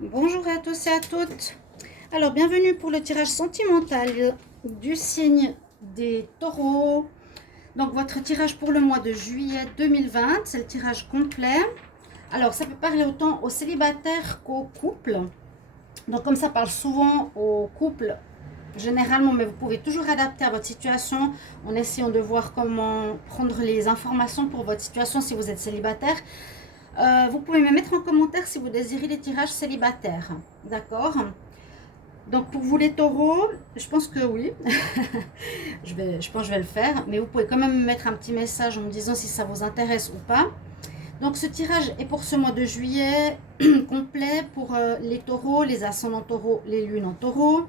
Bonjour à tous et à toutes. Alors, bienvenue pour le tirage sentimental du signe des taureaux. Donc, votre tirage pour le mois de juillet 2020, c'est le tirage complet. Alors, ça peut parler autant aux célibataires qu'aux couples. Donc, comme ça parle souvent aux couples, généralement, mais vous pouvez toujours adapter à votre situation en essayant de voir comment prendre les informations pour votre situation si vous êtes célibataire. Vous pouvez me mettre en commentaire si vous désirez les tirages célibataires. D'accord? Donc pour vous les taureaux, je pense que oui. je pense que je vais le faire. Mais vous pouvez quand même me mettre un petit message en me disant si ça vous intéresse ou pas. Donc ce tirage est pour ce mois de juillet complet pour les taureaux, les ascendants taureaux, les lunes en taureau.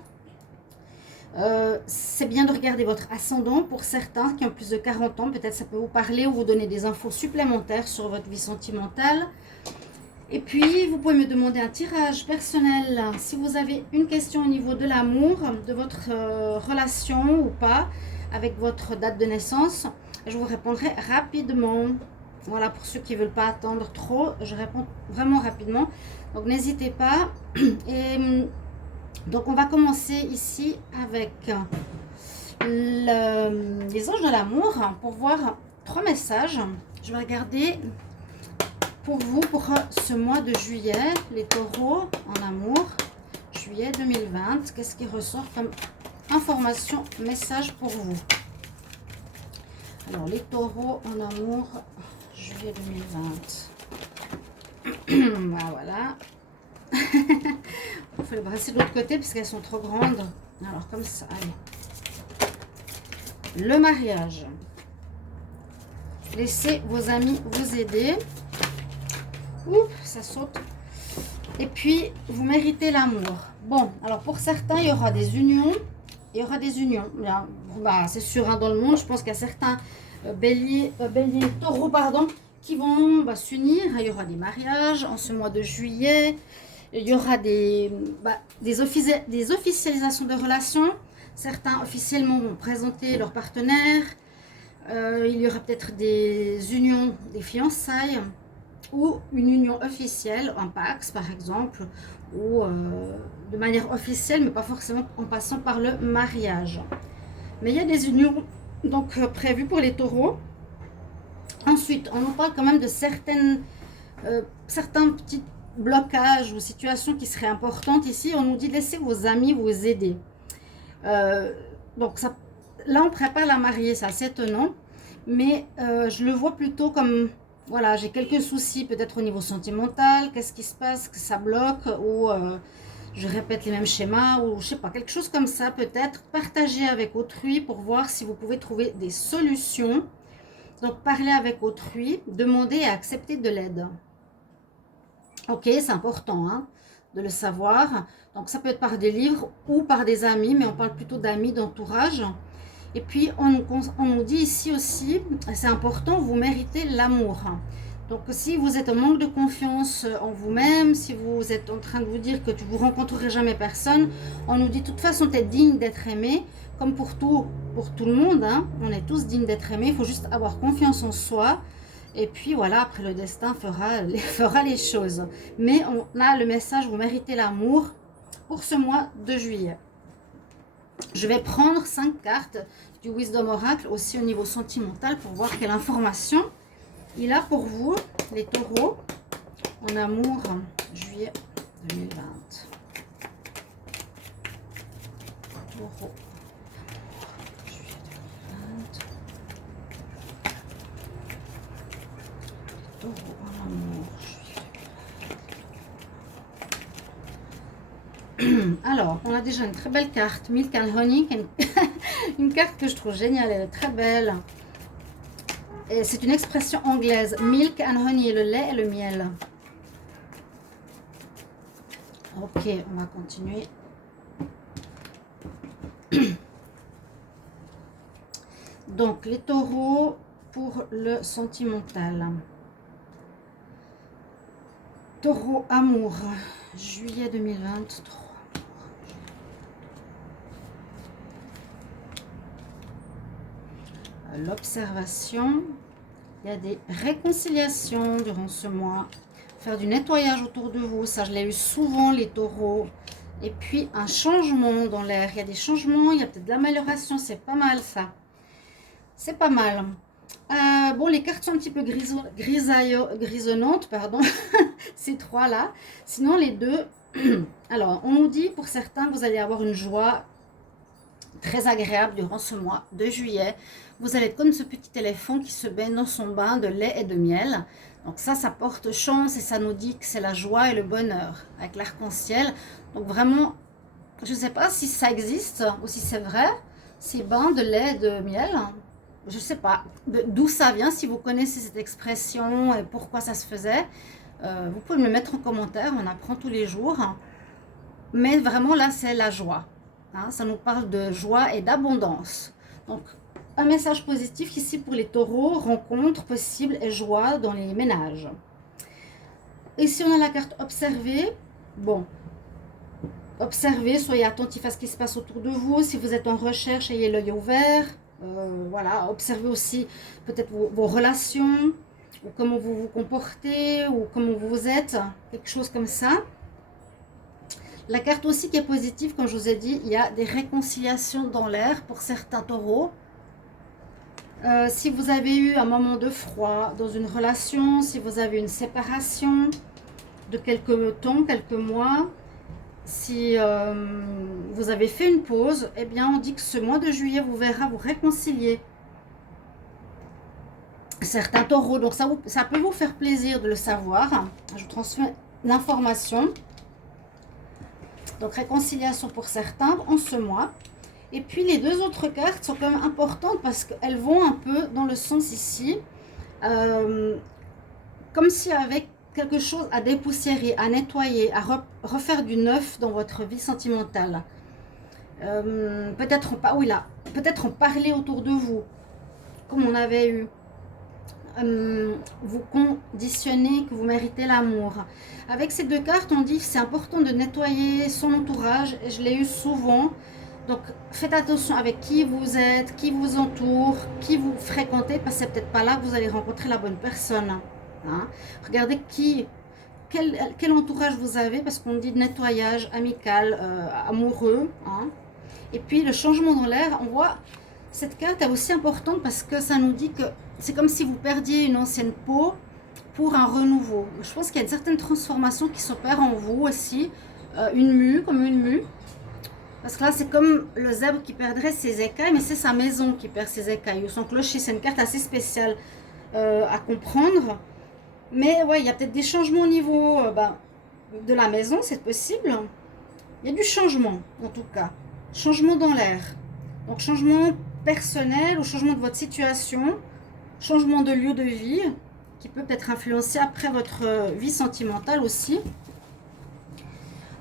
C'est bien de regarder votre ascendant pour certains qui ont plus de 40 ans. Peut-être ça peut vous parler ou vous donner des infos supplémentaires sur votre vie sentimentale. Et puis, vous pouvez me demander un tirage personnel si vous avez une question au niveau de l'amour, de votre relation ou pas, avec votre date de naissance. Je vous répondrai rapidement. Voilà, pour ceux qui ne veulent pas attendre trop, je réponds vraiment rapidement. Donc, n'hésitez pas. Et donc, on va commencer ici avec les anges de l'amour pour voir 3 messages. Je vais regarder pour vous, pour ce mois de juillet, les taureaux en amour, juillet 2020, qu'est-ce qui ressort comme information, message pour vous? Alors, les taureaux en amour, juillet 2020. Voilà. On fait le brasser de l'autre côté parce qu'elles sont trop grandes. Alors, comme ça, allez. Le mariage. Laissez vos amis vous aider. Oups, ça saute. Et puis, vous méritez l'amour. Bon, alors pour certains, il y aura des unions. Il y aura des unions. Bah, c'est sûr, hein, dans le monde, je pense qu'il y a certains béliers, taureaux, pardon, qui vont s'unir. Il y aura des mariages en ce mois de juillet. Il y aura des officialisations de relations. Certains officiellement vont présenter leurs partenaires. Il y aura peut-être des unions, des fiançailles ou une union officielle, un Pax par exemple, ou de manière officielle, mais pas forcément en passant par le mariage. Mais il y a des unions donc prévues pour les taureaux. Ensuite, on en parle quand même de certains petits blocages ou situations qui seraient importantes ici. On nous dit laissez vos amis vous aider. Donc ça, là, on prépare la mariée, c'est assez étonnant. Mais je le vois plutôt comme, voilà, j'ai quelques soucis peut-être au niveau sentimental. Qu'est-ce qui se passe, que ça bloque, ou je répète les mêmes schémas, ou je sais pas, quelque chose comme ça peut-être. Partagez avec autrui pour voir si vous pouvez trouver des solutions. Donc parlez avec autrui, demandez et acceptez de l'aide. Ok, c'est important hein, de le savoir. Donc ça peut être par des livres ou par des amis, mais on parle plutôt d'amis, d'entourage. Et puis, on nous dit ici aussi, c'est important, vous méritez l'amour. Donc, si vous êtes en manque de confiance en vous-même, si vous êtes en train de vous dire que vous ne rencontrerez jamais personne, on nous dit de toute façon, tu es digne d'être aimé, comme pour tout le monde. Hein. On est tous dignes d'être aimés, il faut juste avoir confiance en soi. Et puis voilà, après le destin fera les choses. Mais on a le message, vous méritez l'amour pour ce mois de juillet. Je vais prendre 5 cartes du Wisdom Oracle aussi au niveau sentimental pour voir quelle information il a pour vous, les taureaux, en amour, juillet 2020. Taureau, juillet 2020. Taureau en amour, juillet. Alors, on a déjà une très belle carte, Milk and Honey, une carte que je trouve géniale, elle est très belle. C'est une expression anglaise, milk and honey, le lait et le miel. Ok, on va continuer. Donc, les taureaux pour le sentimental. Taureau amour, juillet 2023. L'observation, il y a des réconciliations durant ce mois. faire du nettoyage autour de vous. Ça, je l'ai eu souvent, les taureaux. Et puis, un changement dans l'air. Il y a des changements, il y a peut-être de l'amélioration. C'est pas mal, ça. C'est pas mal. Bon, les cartes sont un petit peu grisonnantes, pardon. Ces trois-là. Sinon, les deux... Alors, on nous dit, pour certains, que vous allez avoir une joie très agréable durant ce mois de juillet. Vous allez être comme ce petit éléphant qui se baigne dans son bain de lait et de miel. Donc ça porte chance et ça nous dit que c'est la joie et le bonheur avec l'arc-en-ciel. Donc vraiment, je ne sais pas si ça existe ou si c'est vrai, ces bains de lait et de miel. Je ne sais pas d'où ça vient, si vous connaissez cette expression et pourquoi ça se faisait. Vous pouvez me le mettre en commentaire, on apprend tous les jours. Mais vraiment là, c'est la joie. Hein, ça nous parle de joie et d'abondance. Donc, un message positif ici pour les taureaux, rencontre possible et joie dans les ménages. Ici, on a la carte observer. Bon, observez, soyez attentif à ce qui se passe autour de vous. Si vous êtes en recherche, ayez l'œil ouvert. Voilà, observez aussi peut-être vos relations, ou comment vous vous comportez, ou comment vous êtes, quelque chose comme ça. La carte aussi qui est positive, comme je vous ai dit, il y a des réconciliations dans l'air pour certains taureaux. Si vous avez eu un moment de froid dans une relation, si vous avez une séparation de quelques temps, quelques mois, si vous avez fait une pause, eh bien on dit que ce mois de juillet vous verra vous réconcilier. Certains taureaux, donc ça peut vous faire plaisir de le savoir. Je vous transmets l'information. Donc réconciliation pour certains en ce mois. Et puis les deux autres cartes sont quand même importantes parce qu'elles vont un peu dans le sens ici. Comme s'il y avait quelque chose à dépoussiérer, à nettoyer, à refaire du neuf dans votre vie sentimentale. Peut-être en parler autour de vous, comme on avait eu. Vous conditionnez que vous méritez l'amour. Avec ces deux cartes, on dit que c'est important de nettoyer son entourage. Et je l'ai eu souvent. Donc, faites attention avec qui vous êtes, qui vous entoure, qui vous fréquentez, parce que c'est peut-être pas là que vous allez rencontrer la bonne personne. Hein. Regardez quel entourage vous avez, parce qu'on dit nettoyage amical, amoureux. Hein. Et puis, le changement dans l'air, on voit... Cette carte est aussi importante parce que ça nous dit que c'est comme si vous perdiez une ancienne peau pour un renouveau. Je pense qu'il y a une certaine transformation qui s'opère en vous aussi. Une mue, comme une mue. Parce que là, c'est comme le zèbre qui perdrait ses écailles, mais c'est sa maison qui perd ses écailles. Ou son clocher, c'est une carte assez spéciale à comprendre. Mais ouais, il y a peut-être des changements au niveau de la maison, c'est possible. Il y a du changement, en tout cas. Changement dans l'air. Donc, changement personnel ou changement de votre situation, changement de lieu de vie qui peut être influencé après votre vie sentimentale aussi.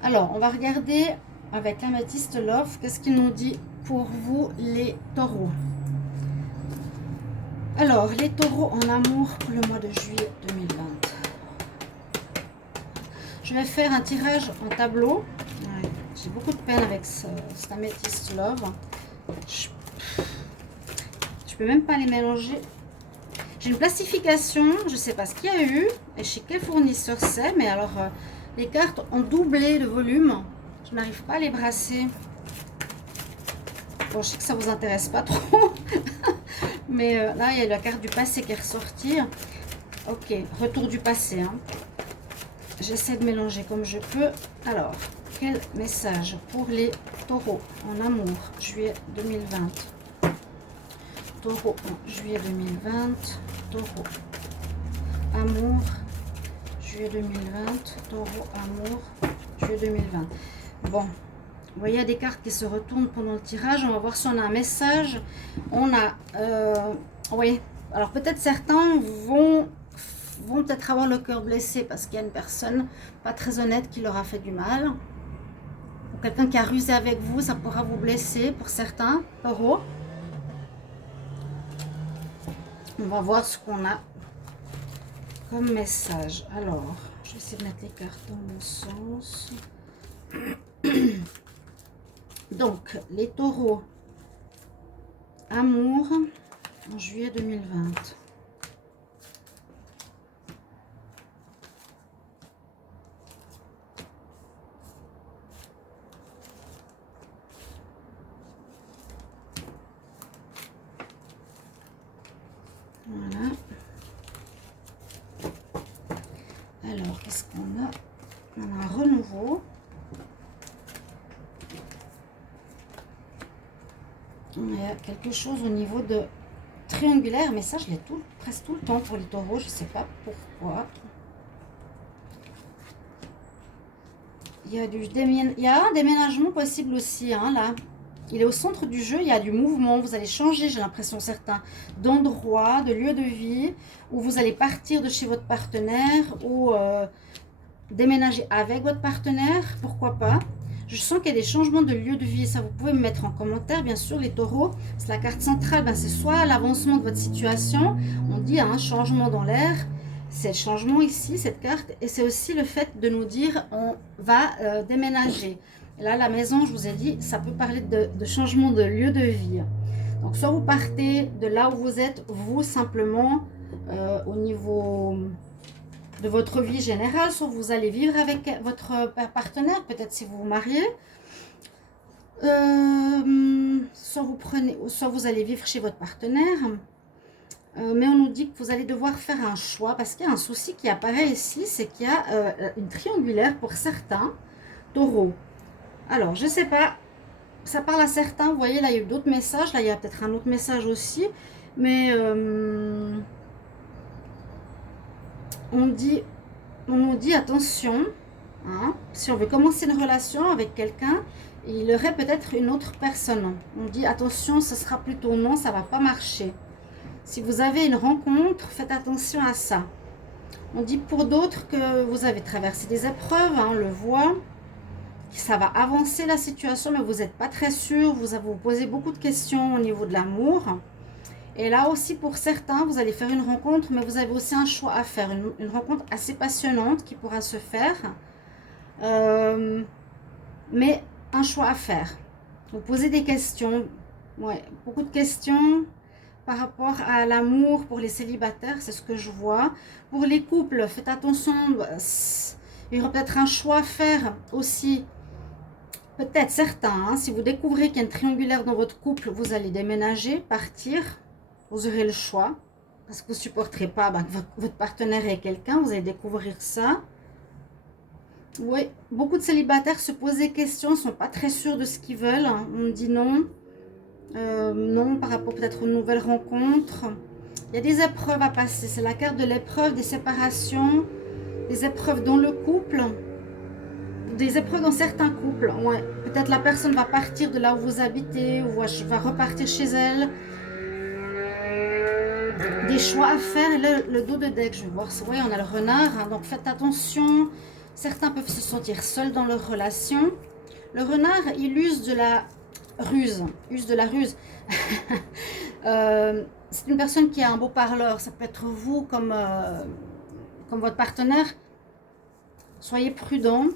Alors, on va regarder avec l'améthyste Love, qu'est-ce qu'il nous dit pour vous les taureaux. Alors, les taureaux en amour pour le mois de juillet 2020. Je vais faire un tirage en tableau. Ouais, j'ai beaucoup de peine avec cet améthyste Love. Je peux même pas les mélanger. J'ai une plastification, je sais pas ce qu'il y a eu et chez quel fournisseur c'est, mais alors les cartes ont doublé de volume. Je n'arrive pas à les brasser. Bon, je sais que ça vous intéresse pas trop, mais là il y a la carte du passé qui est ressortie. Ok, retour du passé. Hein. J'essaie de mélanger comme je peux. Alors, quel message pour les taureaux en amour, juillet 2020. Taureau en juillet 2020, taureau amour, juillet 2020, taureau amour, juillet 2020. Bon, vous voyez, il y a des cartes qui se retournent pendant le tirage. On va voir si on a un message. On a, oui, alors peut-être certains vont peut-être avoir le cœur blessé parce qu'il y a une personne pas très honnête qui leur a fait du mal. Ou quelqu'un qui a rusé avec vous, ça pourra vous blesser pour certains taureaux. On va voir ce qu'on a comme message. Alors, je vais essayer de mettre les cartes dans mon sens. Donc, les taureaux, amour, en juillet 2020. Alors, qu'est-ce qu'on a? On a un renouveau. On a quelque chose au niveau de triangulaire, mais ça, je l'ai presque tout le temps pour les taureaux. Je ne sais pas pourquoi. Il y a un déménagement possible aussi, hein, là. Il est au centre du jeu, il y a du mouvement. Vous allez changer, j'ai l'impression, certains d'endroits, de lieux de vie, où vous allez partir de chez votre partenaire ou déménager avec votre partenaire, pourquoi pas. Je sens qu'il y a des changements de lieu de vie. Ça, vous pouvez me mettre en commentaire, bien sûr, les taureaux. C'est la carte centrale, ben, c'est soit l'avancement de votre situation. On dit un changement dans l'air. C'est le changement ici, cette carte. Et c'est aussi le fait de nous dire on va déménager. Et là, la maison, je vous ai dit, ça peut parler de changement de lieu de vie. Donc, soit vous partez de là où vous êtes, vous, simplement, au niveau de votre vie générale, soit vous allez vivre avec votre partenaire, peut-être si vous vous mariez, soit vous allez vivre chez votre partenaire, mais on nous dit que vous allez devoir faire un choix, parce qu'il y a un souci qui apparaît ici, c'est qu'il y a une triangulaire pour certains taureaux. Alors, je ne sais pas, ça parle à certains, vous voyez, là, il y a eu d'autres messages, là, il y a peut-être un autre message aussi, mais on nous dit attention, hein, si on veut commencer une relation avec quelqu'un, il y aurait peut-être une autre personne. On dit attention, ce sera plutôt non, ça ne va pas marcher. Si vous avez une rencontre, faites attention à ça. On dit pour d'autres que vous avez traversé des épreuves, hein, on le voit, ça va avancer la situation, mais vous n'êtes pas très sûr, vous posez beaucoup de questions au niveau de l'amour. Et là aussi, pour certains, vous allez faire une rencontre, mais vous avez aussi un choix à faire. Une rencontre assez passionnante qui pourra se faire. Mais un choix à faire. Vous posez des questions. Ouais, beaucoup de questions par rapport à l'amour pour les célibataires. C'est ce que je vois. Pour les couples, faites attention. Il y aura peut-être un choix à faire aussi. Peut-être certains. Hein, si vous découvrez qu'il y a une triangulaire dans votre couple, vous allez déménager, partir. Vous aurez le choix, parce que vous ne supporterez pas que votre partenaire ait quelqu'un, vous allez découvrir ça. Oui, beaucoup de célibataires se posent des questions, ne sont pas très sûrs de ce qu'ils veulent. Hein. On dit non, non par rapport peut-être aux nouvelles rencontres. Il y a des épreuves à passer, c'est la carte de l'épreuve, des séparations, des épreuves dans le couple, des épreuves dans certains couples. Ouais. Peut-être la personne va partir de là où vous habitez, ou va repartir chez elle. Des choix à faire. Et là, le dos de deck, je vais voir. Oui, on a le renard. Hein, donc faites attention. Certains peuvent se sentir seuls dans leur relation. Le renard, il use de la ruse. C'est une personne qui a un beau parleur. Ça peut être vous comme votre partenaire. Soyez prudents.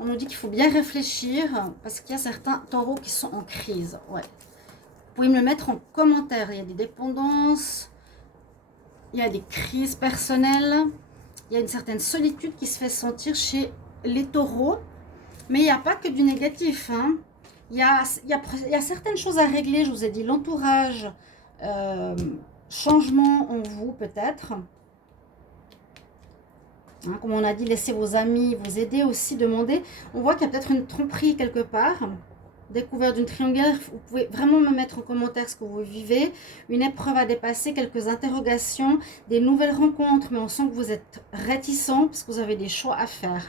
On nous dit qu'il faut bien réfléchir parce qu'il y a certains taureaux qui sont en crise. Ouais. Vous pouvez me le mettre en commentaire. Il y a des dépendances. Il y a des crises personnelles, il y a une certaine solitude qui se fait sentir chez les taureaux, mais il n'y a pas que du négatif. Hein. Il y a certaines choses à régler, je vous ai dit, l'entourage, changement en vous peut-être. Hein, comme on a dit, laissez vos amis vous aider aussi, demander. On voit qu'il y a peut-être une tromperie quelque part. Découverte d'une triangulaire, vous pouvez vraiment me mettre en commentaire ce que vous vivez, une épreuve à dépasser, quelques interrogations, des nouvelles rencontres, mais on sent que vous êtes réticent parce que vous avez des choix à faire.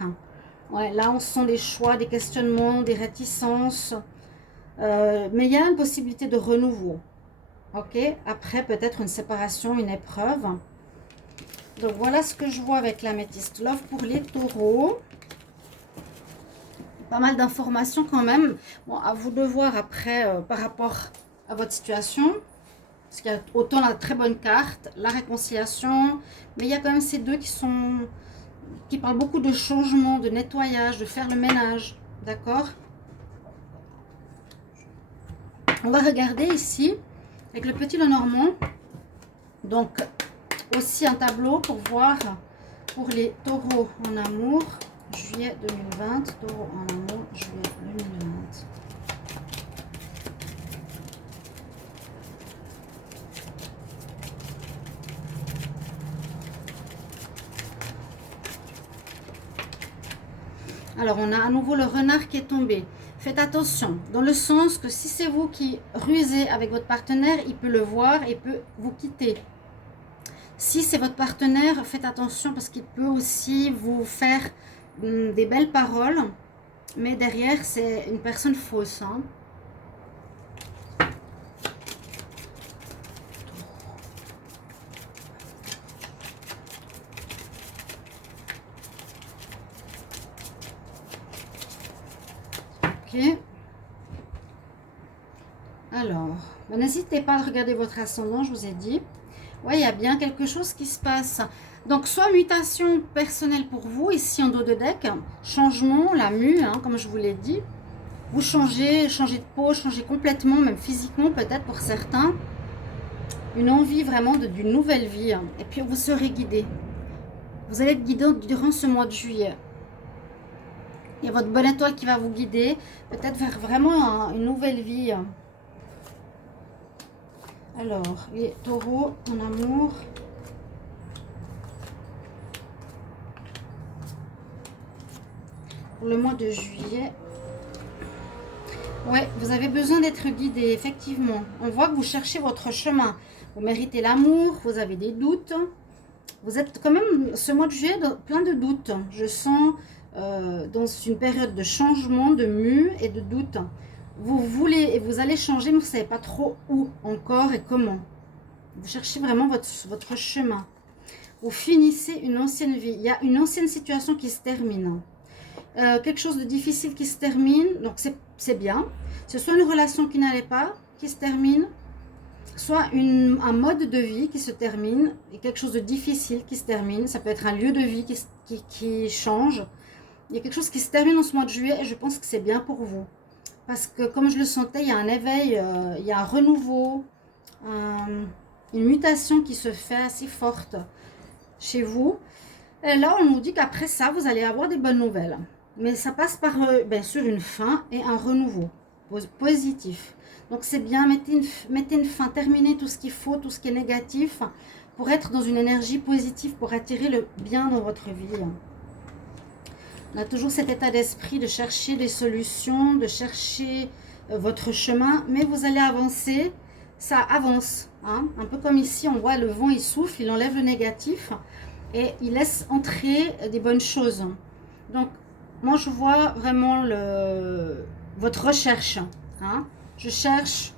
Ouais, là, on sent des choix, des questionnements, des réticences, mais il y a une possibilité de renouveau. Ok, après peut-être une séparation, une épreuve. Donc voilà ce que je vois avec l'améthyste love pour les taureaux. Pas mal d'informations quand même. Bon, à vous de voir après par rapport à votre situation. Parce qu'il y a autant la très bonne carte, la réconciliation, mais il y a quand même ces deux qui parlent beaucoup de changement, de nettoyage, de faire le ménage. D'accord? On va regarder ici avec le petit Lenormand. Donc aussi un tableau pour voir pour les taureaux en amour. Juillet 2020, taureau en amour, juillet 2020. Alors, on a à nouveau le renard qui est tombé. Faites attention, dans le sens que si c'est vous qui rusez avec votre partenaire, il peut le voir et peut vous quitter. Si c'est votre partenaire, faites attention parce qu'il peut aussi vous faire des belles paroles, mais derrière, c'est une personne fausse. Hein. Ok. Alors, n'hésitez pas à regarder votre ascendant, je vous ai dit. Ouais, il y a bien quelque chose qui se passe. Donc, soit mutation personnelle pour vous, ici en dos de deck, changement, la mue, hein, comme je vous l'ai dit. Vous changez de peau, changez complètement, même physiquement peut-être pour certains. Une envie vraiment d'une nouvelle vie. Hein. Et puis, vous serez guidé. Vous allez être guidé durant ce mois de juillet. Il y a votre bonne étoile qui va vous guider, peut-être vers vraiment une nouvelle vie. Alors, les taureaux, en amour. Pour le mois de juillet. Ouais, vous avez besoin d'être guidé, effectivement. On voit que vous cherchez votre chemin. Vous méritez l'amour, vous avez des doutes. Vous êtes quand même, ce mois de juillet, plein de doutes. Je sens dans une période de changement, de mue et de doute. Vous voulez et vous allez changer, mais vous ne savez pas trop où encore et comment. Vous cherchez vraiment votre chemin. Vous finissez une ancienne vie. Il y a une ancienne situation qui se termine. Quelque chose de difficile qui se termine, donc c'est bien. C'est soit une relation qui n'allait pas, qui se termine, soit un mode de vie qui se termine, et quelque chose de difficile qui se termine. Ça peut être un lieu de vie qui change. Il y a quelque chose qui se termine en ce mois de juillet et je pense que c'est bien pour vous. Parce que comme je le sentais, il y a un éveil, il y a un renouveau, une mutation qui se fait assez forte chez vous. Et là, on nous dit qu'après ça, vous allez avoir des bonnes nouvelles. Mais ça passe par, bien sûr, une fin et un renouveau positif. Donc, c'est bien, mettez une fin, terminez tout ce qu'il faut, tout ce qui est négatif, pour être dans une énergie positive, pour attirer le bien dans votre vie. On a toujours cet état d'esprit de chercher des solutions, de chercher votre chemin, mais vous allez avancer, ça avance. Hein. Un peu comme ici, on voit le vent, il souffle, il enlève le négatif et il laisse entrer des bonnes choses. Donc, moi, je vois vraiment votre recherche. Hein. Je cherche,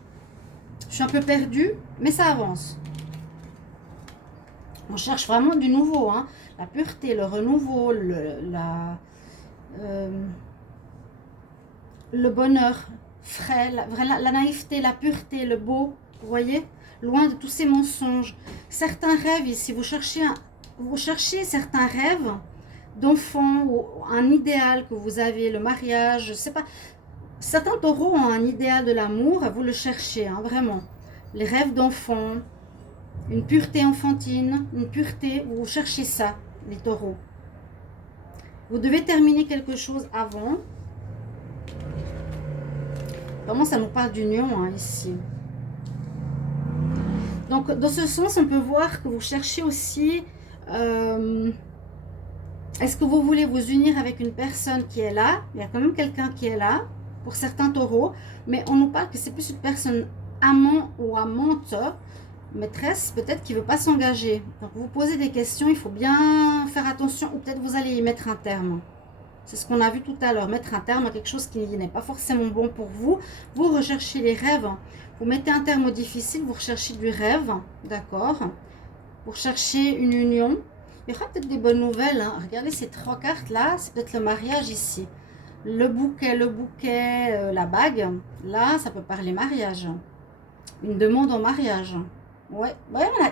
je suis un peu perdue, mais ça avance. On cherche vraiment du nouveau, hein. La pureté, le renouveau, le bonheur frais, la naïveté, la pureté, le beau, vous voyez, loin de tous ces mensonges. Certains rêves ici, vous cherchez certains rêves d'enfants ou un idéal que vous avez, le mariage, je sais pas. Certains taureaux ont un idéal de l'amour, vous le cherchez, hein, vraiment. Les rêves d'enfants, une pureté enfantine, une pureté, vous cherchez ça, les taureaux. Vous devez terminer quelque chose avant. Vraiment, ça nous parle d'union, hein, ici. Donc, dans ce sens, on peut voir que vous cherchez aussi... est-ce que vous voulez vous unir avec une personne qui est là? Il y a quand même quelqu'un qui est là, pour certains taureaux. Mais on nous parle que c'est plus une personne amant ou amante, maîtresse, peut-être qui ne veut pas s'engager. Donc, vous posez des questions, il faut bien faire attention. Ou peut-être vous allez y mettre un terme. C'est ce qu'on a vu tout à l'heure, mettre un terme à quelque chose qui n'est pas forcément bon pour vous. Vous recherchez les rêves. Vous mettez un terme au difficile, vous recherchez du rêve, d'accord? Vous recherchez une union. Il y aura peut-être des bonnes nouvelles. Hein. Regardez ces trois cartes-là, c'est peut-être le mariage ici. Le bouquet, la bague. Là, ça peut parler mariage. Une demande en mariage. Ouais,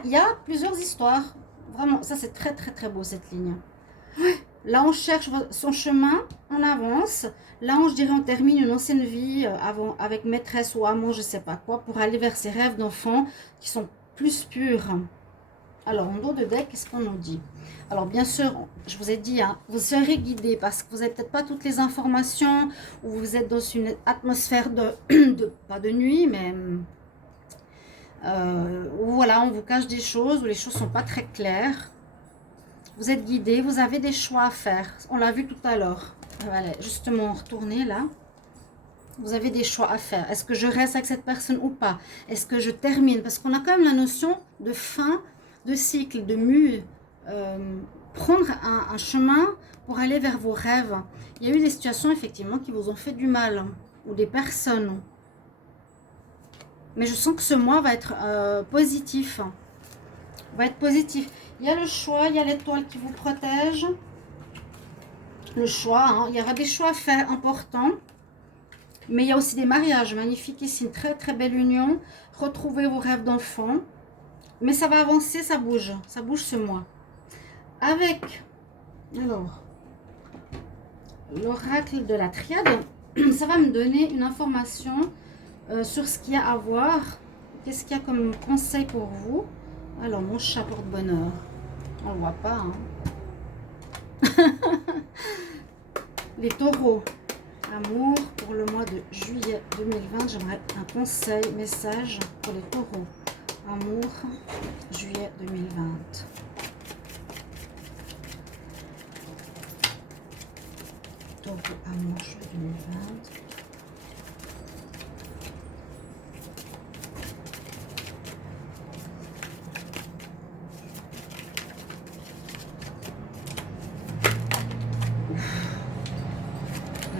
il y a plusieurs histoires. Vraiment, ça c'est très très très beau cette ligne. Ouais. Là, on cherche son chemin, on avance. Là, je dirais, on termine une ancienne vie avec maîtresse ou amant, je ne sais pas quoi, pour aller vers ses rêves d'enfant qui sont plus purs. Alors, en dos de deck, qu'est-ce qu'on nous dit? Alors, bien sûr, je vous ai dit, hein, vous serez guidé parce que vous n'avez peut-être pas toutes les informations ou vous êtes dans une atmosphère pas de nuit, mais où voilà, on vous cache des choses, où les choses ne sont pas très claires. Vous êtes guidé, vous avez des choix à faire. On l'a vu tout à l'heure. voilà, justement retourner là. Vous avez des choix à faire. Est-ce que je reste avec cette personne ou pas? Est-ce que je termine? Parce qu'on a quand même la notion de fin, de cycle, de mue. Prendre un chemin pour aller vers vos rêves. Il y a eu des situations effectivement qui vous ont fait du mal. Ou des personnes. Mais je sens que ce mois va être positif. Va être positif. Il y a le choix, il y a l'étoile qui vous protège. Le choix, hein. Il y aura des choix à faire importants. Mais il y a aussi des mariages magnifiques ici, une très très belle union. Retrouvez vos rêves d'enfant. Mais ça va avancer, ça bouge ce mois. Avec, alors, l'oracle de la triade, ça va me donner une information sur ce qu'il y a à voir. Qu'est-ce qu'il y a comme conseil pour vous? Alors, mon chat porte-bonheur. On le voit pas, hein. Les taureaux. Amour pour le mois de juillet 2020. J'aimerais un conseil, message pour les taureaux. Amour, juillet 2020. Taureau, amour, juillet 2020.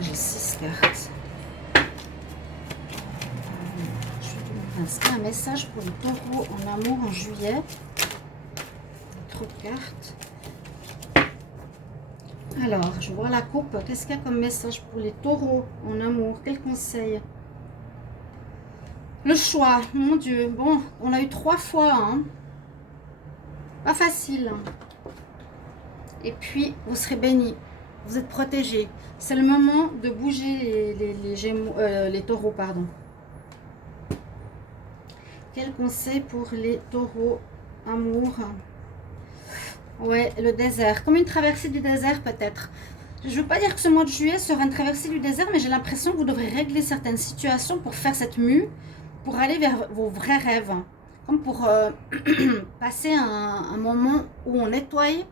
J'ai 6 cartes. Est-ce qu'il y a un message pour les taureaux en amour en juillet? Trop de cartes. Alors, je vois la coupe. Qu'est-ce qu'il y a comme message pour les taureaux en amour? Quel conseil? Le choix, mon Dieu. Bon, on l'a eu 3 fois. Hein. Pas facile. Et puis, vous serez bénis. Vous êtes protégés. C'est le moment de bouger les taureaux, pardon. Quel conseil pour les taureaux amour? Ouais, le désert. Comme une traversée du désert peut-être. Je ne veux pas dire que ce mois de juillet sera une traversée du désert, mais j'ai l'impression que vous devrez régler certaines situations pour faire cette mue, pour aller vers vos vrais rêves. Comme pour passer un moment où on nettoie.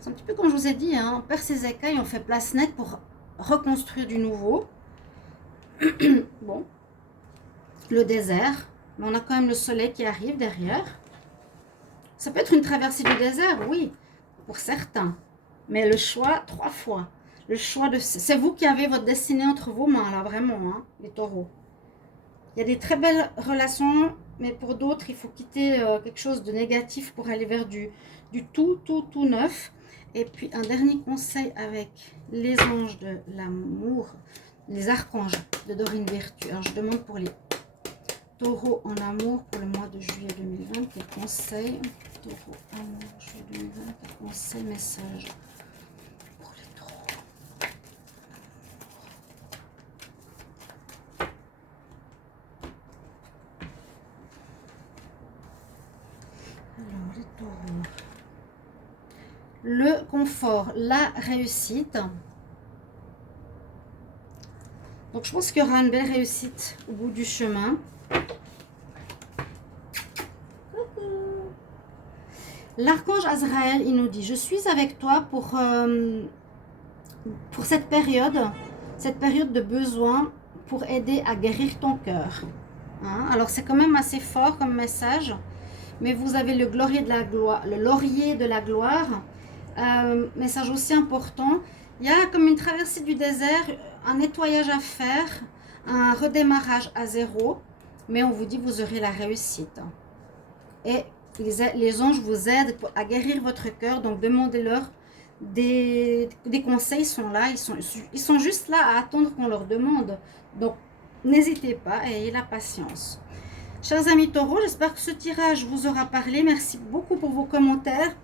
C'est un petit peu comme je vous ai dit, hein, on perd ses écailles, on fait place nette pour reconstruire du nouveau. Bon, le désert, mais on a quand même le soleil qui arrive derrière. Ça peut être une traversée du désert, oui, pour certains. Mais le choix, 3 fois. Le choix de... C'est vous qui avez votre destinée entre vos mains, là, vraiment, hein, les taureaux. Il y a des très belles relations, mais pour d'autres, il faut quitter quelque chose de négatif pour aller vers du tout neuf. Et puis, un dernier conseil avec les anges de l'amour, les archanges de Dorine Virtue. Alors, je demande pour les taureaux en amour pour le mois de juillet 2020. Quel conseil? Taureau, amour, juillet 2020. Quel conseil, message pour les taureaux? Alors, les taureaux. Le confort, la réussite. Donc, je pense qu'il y aura une belle réussite au bout du chemin. L'archange Azraël, il nous dit, je suis avec toi pour cette période de besoin, pour aider à guérir ton cœur. Hein? Alors, c'est quand même assez fort comme message, mais vous avez le laurier de la gloire, message aussi important. Il y a comme une traversée du désert, un nettoyage à faire, un redémarrage à zéro, mais on vous dit vous aurez la réussite. Et les anges vous aident à guérir votre cœur, donc demandez-leur des conseils, sont là, ils sont juste là à attendre qu'on leur demande. Donc, n'hésitez pas, ayez la patience. Chers amis taureaux, j'espère que ce tirage vous aura parlé. Merci beaucoup pour vos commentaires,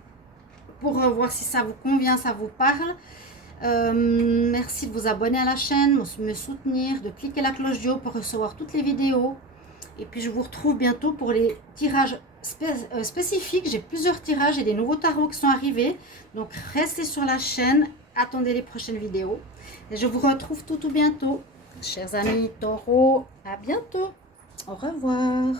pour voir si ça vous convient, ça vous parle. Merci de vous abonner à la chaîne, me soutenir, de cliquer la cloche du haut pour recevoir toutes les vidéos. Et puis je vous retrouve bientôt pour les tirages spécifiques. J'ai plusieurs tirages et des nouveaux tarots qui sont arrivés. Donc restez sur la chaîne, attendez les prochaines vidéos. Et je vous retrouve tout bientôt. Chers amis taureaux, à bientôt. Au revoir.